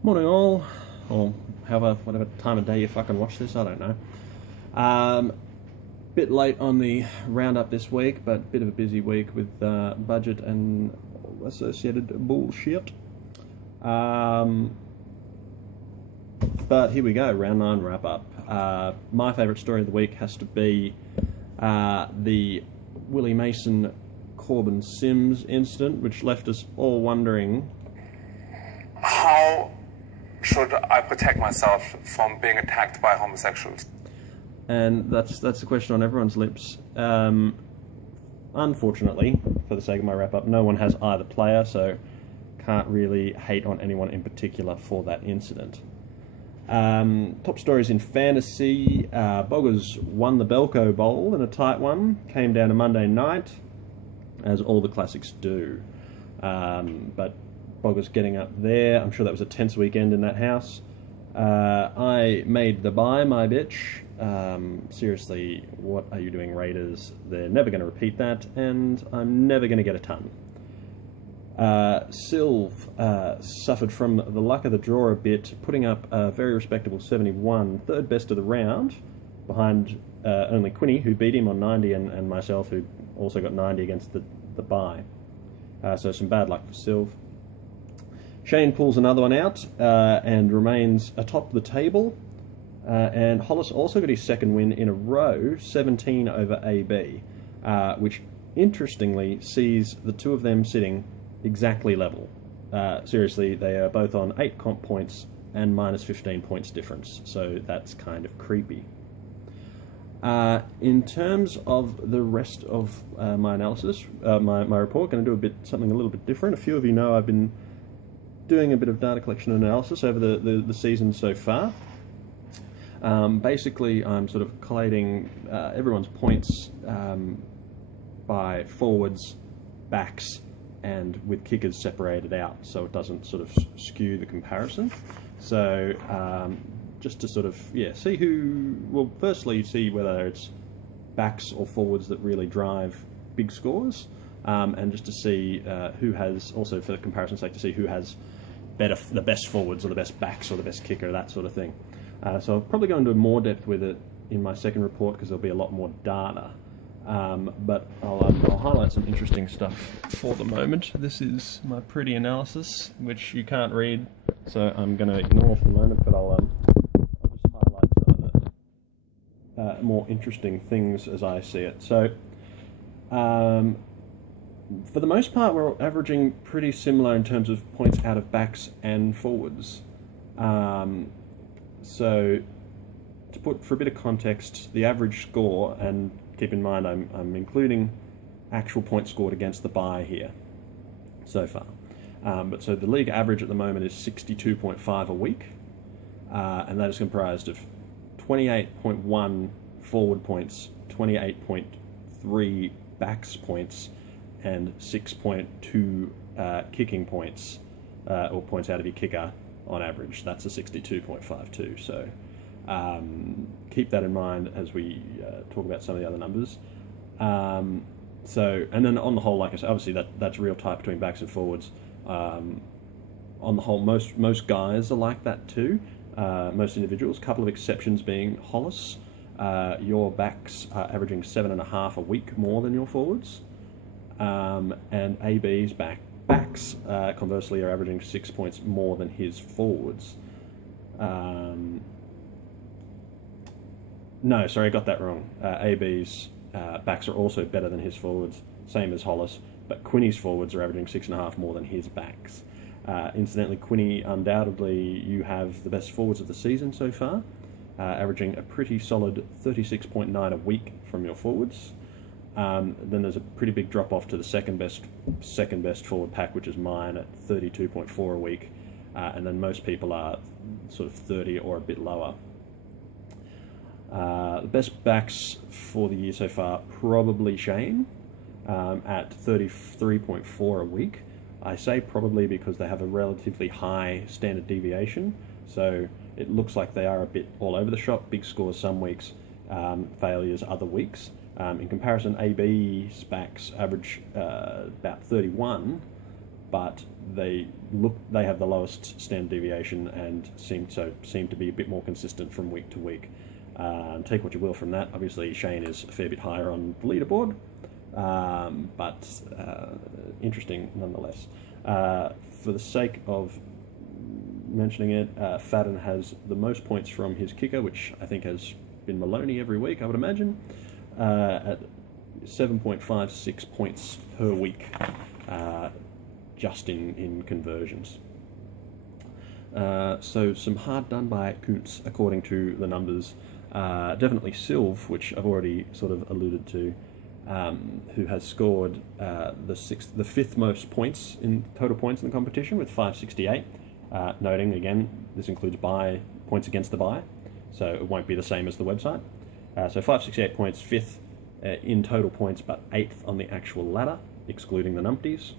Morning all, or however, whatever time of day you fucking watch this, I don't know. Um, Bit late on the roundup this week, but bit of a busy week with budget and associated bullshit. Um, but here we go, round 9 wrap up. My favourite story of the week has to be the Willie Mason Corbin Sims incident, which left us all wondering how should I protect myself from being attacked by homosexuals? and that's the question on everyone's lips. Unfortunately, for the sake of my wrap up, no one has either player, so can't really hate on anyone in particular for that incident. Top stories in fantasy. Boggers won the Belko Bowl in a tight one. Came down to Monday night, as all the classics do. But Boggers getting up there. I'm sure that was a tense weekend in that house. I made the buy, my bitch. Seriously, what are you doing, Raiders? They're never going to repeat that, and I'm never going to get a ton. Silv suffered from the luck of the draw a bit, putting up a very respectable 71, third best of the round, behind only Quinny, who beat him on 90, and myself, who also got 90 against the bye. So some bad luck for Silv. Shane pulls another one out and remains atop the table. And Hollis also got his second win in a row, 17 over AB, which interestingly sees the two of them sitting exactly level. Seriously, they are both on 8 comp points and minus 15 points difference, so that's kind of creepy. In terms of the rest of my analysis, my report, going to do something a little bit different. A few of you know I've been doing a bit of data collection and analysis over the season so far. Basically, I'm sort of collating everyone's points by forwards, backs, and with kickers separated out, so it doesn't sort of skew the comparison. So just to sort of, see who, well, firstly, see whether it's backs or forwards that really drive big scores, and just to see who has, also for the comparison's sake, to see who has the best forwards or the best backs or the best kicker, that sort of thing. So I'll probably go into more depth with it in my second report because there'll be a lot more data. But I'll highlight some interesting stuff for the moment. This is my pretty analysis, which you can't read, so I'm going to ignore for the moment, but I'll just highlight some of the more interesting things as I see it. So for the most part, we're averaging pretty similar in terms of points out of backs and forwards. So, to put for a bit of context, the average score, and keep in mind I'm including actual points scored against the bye here so far. But so the league average at the moment is 62.5 a week, and that is comprised of 28.1 forward points, 28.3 backs points, and 6.2 kicking points, or points out of your kicker on average. That's a 62.52. So keep that in mind as we talk about some of the other numbers. So, and then on the whole, like I said, obviously that's real tight between backs and forwards. On the whole, most guys are like that too. Most individuals. A couple of exceptions being Hollis. Your backs are averaging 7.5 a week more than your forwards. And AB's backs, conversely, are averaging 6 points more than his forwards. No, sorry, I got that wrong. AB's backs are also better than his forwards, same as Hollis, but Quinny's forwards are averaging 6.5 more than his backs. Incidentally, Quinny, undoubtedly, you have the best forwards of the season so far, averaging a pretty solid 36.9 a week from your forwards. Then there's a pretty big drop off to the second best forward pack, which is mine at 32.4 a week, and then most people are sort of 30 or a bit lower. The best backs for the year so far, probably Shane, at 33.4 a week. I say probably because they have a relatively high standard deviation, so it looks like they are a bit all over the shop. Big scores some weeks, failures other weeks. In comparison, AB's backs average about 31, but they have the lowest standard deviation and seem to be a bit more consistent from week to week. Take what you will from that. Obviously, Shane is a fair bit higher on the leaderboard, but interesting nonetheless. For the sake of mentioning it, Fadden has the most points from his kicker, which I think has been Maloney every week, I would imagine, at 7.56 points per week, just in conversions. So some hard done by Kuntz, according to the numbers. Definitely Sylv, which I've already sort of alluded to, who has scored the fifth most points in total points in the competition with 568. Noting again, this includes points against the bye, so it won't be the same as the website. So 568 points, fifth in total points, but eighth on the actual ladder, excluding the numpties.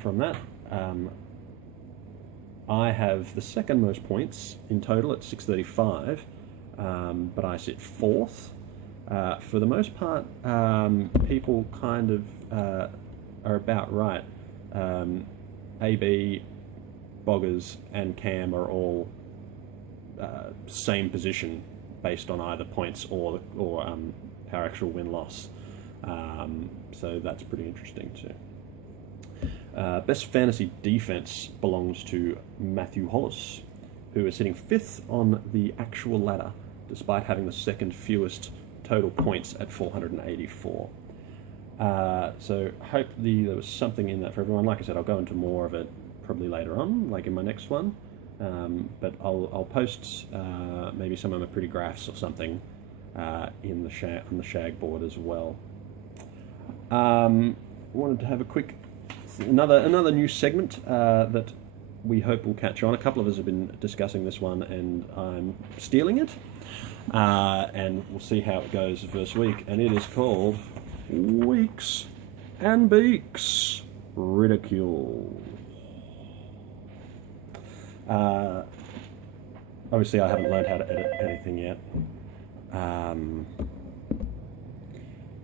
From that, I have the second most points in total at 635, but I sit fourth. For the most part, people kind of are about right. AB, Boggers and Cam are all same position based on either points or our actual win-loss. So that's pretty interesting too. Best fantasy defense belongs to Matthew Hollis, who is sitting fifth on the actual ladder, despite having the second fewest total points at 484. So hope there was something in that for everyone. Like I said, I'll go into more of it probably later on, like in my next one. But I'll post maybe some of my pretty graphs or something on the SHAG board as well. Wanted to have a quick another new segment that we hope will catch on. A couple of us have been discussing this one, and I'm stealing it. And we'll see how it goes the first week. And it is called Weeks and Beaks Ridicule. Obviously, I haven't learned how to edit anything yet.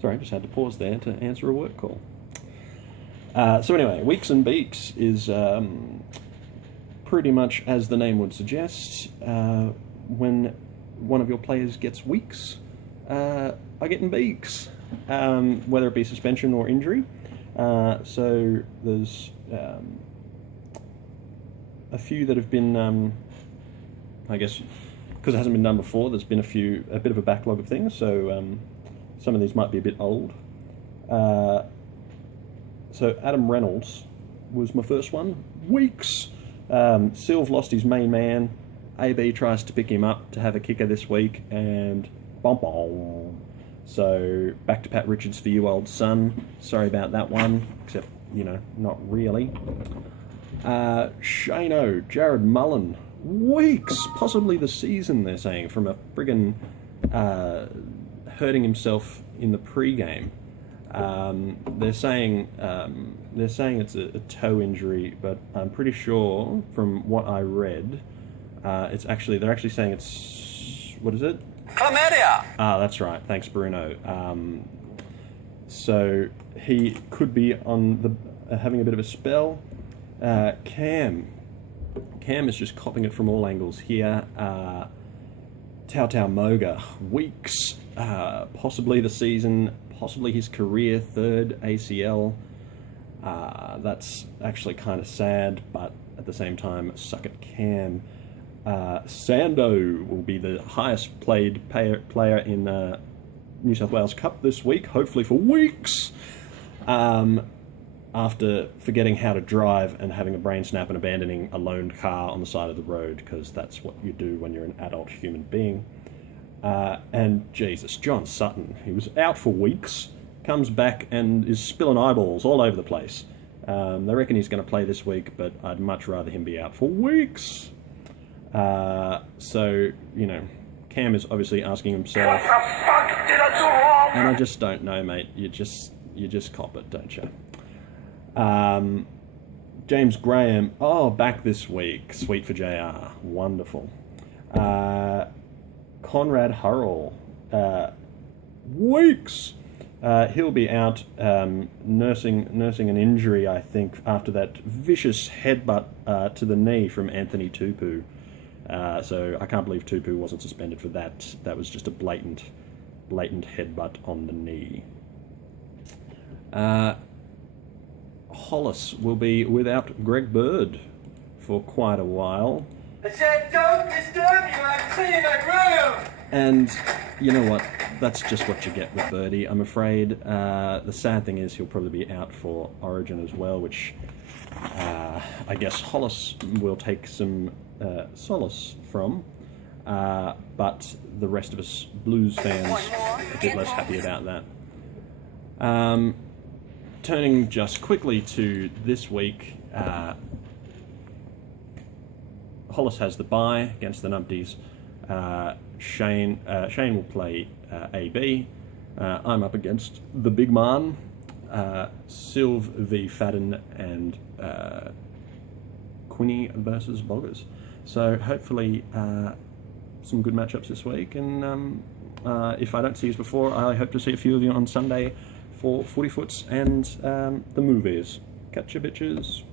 Sorry, I just had to pause there to answer a work call. So anyway, Weeks and Beaks is pretty much as the name would suggest. When one of your players gets weeks, are getting beaks, whether it be suspension or injury. So there's a few that have been, I guess, because it hasn't been done before, there's been a bit of a backlog of things, so some of these might be a bit old. So Adam Reynolds was my first one. Weeks. Sylv lost his main man. AB tries to pick him up to have a kicker this week, and bom bom. So back to Pat Richards for you, old son. Sorry about that one, except, not really. Shano, Jared Mullen. Weeks, possibly the season, they're saying, from a friggin' hurting himself in the pre-game. They're saying it's a toe injury, but I'm pretty sure from what I read, they're actually saying it's, what is it? Chlamydia! Ah, that's right. Thanks, Bruno. So he could be on having a bit of a spell. Cam is just copping it from all angles here. Tau Moga, weeks, possibly the season, possibly his career third ACL. That's actually kind of sad, but at the same time, suck it, Cam. Sando will be the highest played player in New South Wales Cup this week, hopefully for weeks, after forgetting how to drive and having a brain snap and abandoning a loaned car on the side of the road, because that's what you do when you're an adult human being. And Jesus, John Sutton, he was out for weeks, comes back and is spilling eyeballs all over the place. They reckon he's going to play this week, but I'd much rather him be out for weeks. So, Cam is obviously asking himself, what the fuck did I do wrong? And I just don't know, mate. You just cop it, don't you? James Graham, back this week. Sweet for JR. Wonderful. Conrad Hurrell, weeks. He'll be out nursing an injury, I think, after that vicious headbutt to the knee from Anthony Tupu. So I can't believe Tupu wasn't suspended for that. That was just a blatant headbutt on the knee. Hollis will be without Greg Bird for quite a while. I said, don't disturb you, I'm cleaning my room! And you know what? That's just what you get with Birdie, I'm afraid. The sad thing is he'll probably be out for Origin as well, which I guess Hollis will take some solace from. But the rest of us Blues fans are a bit less happy about that. Turning just quickly to this week, Hollis has the bye against the Numpties. Shane will play AB. I'm up against the big man, Sylv v Fadden, and Quinny versus Boggers. So hopefully some good matchups this week, and if I don't see you before, I hope to see a few of you on Sunday for Footy Foots and the movies. Catch ya, bitches.